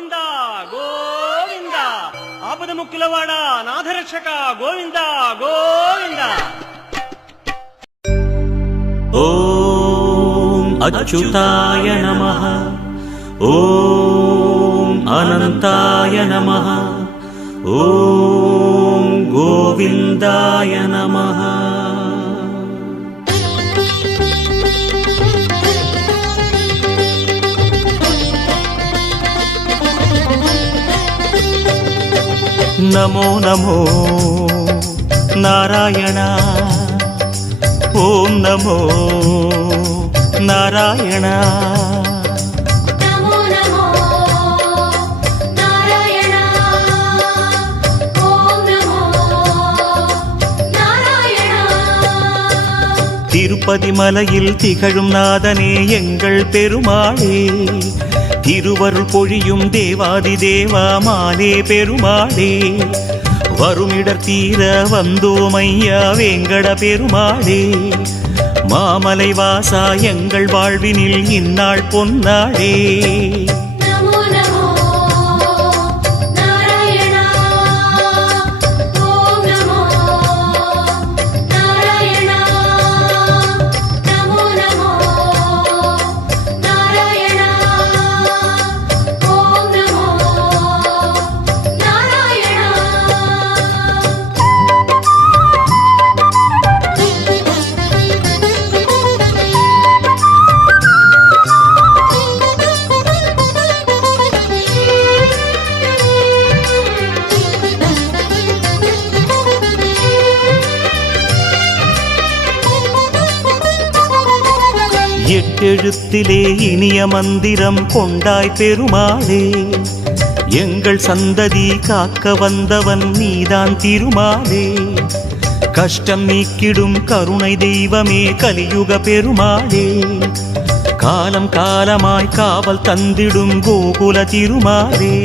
గోవింద గోవింద ఆపద ముక్కులవాడ నాథరక్షక గోవింద గోవింద. ఓం అచ్యుతాయ నమః, ఓం అనంతాయ నమః, ఓం గోవిందాయ నమః. నమో నమో నారాయణ, ఓం నమో నారాయణ. నమో నమో నారాయణ, ఓం నమో నారాయణ. திருப்பதி மலையில் திகழும் நாதனே எங்கள் பெருமாளே, திருவருள் பொழியும் தேவாதி தேவா மாலே பெருமாளே, வருமிடர் தீர வந்தோமையா வேங்கட பெருமாளே, மாமலை வாசா எங்கள் வாழ்வினில் இந்நாள் பொன்னாளே. நமோ நமோ நாராயண, ஓம் நமோ நாராயண, நமோ நமோ நாராயண, ஓம் நமோ நாராயண. எட்டெழுத்திலே இனிய மந்திரம் கொண்டாய் பெருமாளே, எங்கள் சந்ததி காக்க வந்தவன் நீதான் திருமாலே, கஷ்டம் நீக்கிடும் கருணை தெய்வமே கலியுக பெருமாளே, காலம் காலமாய் காவல் தந்திடும் கோகுல திருமாலே.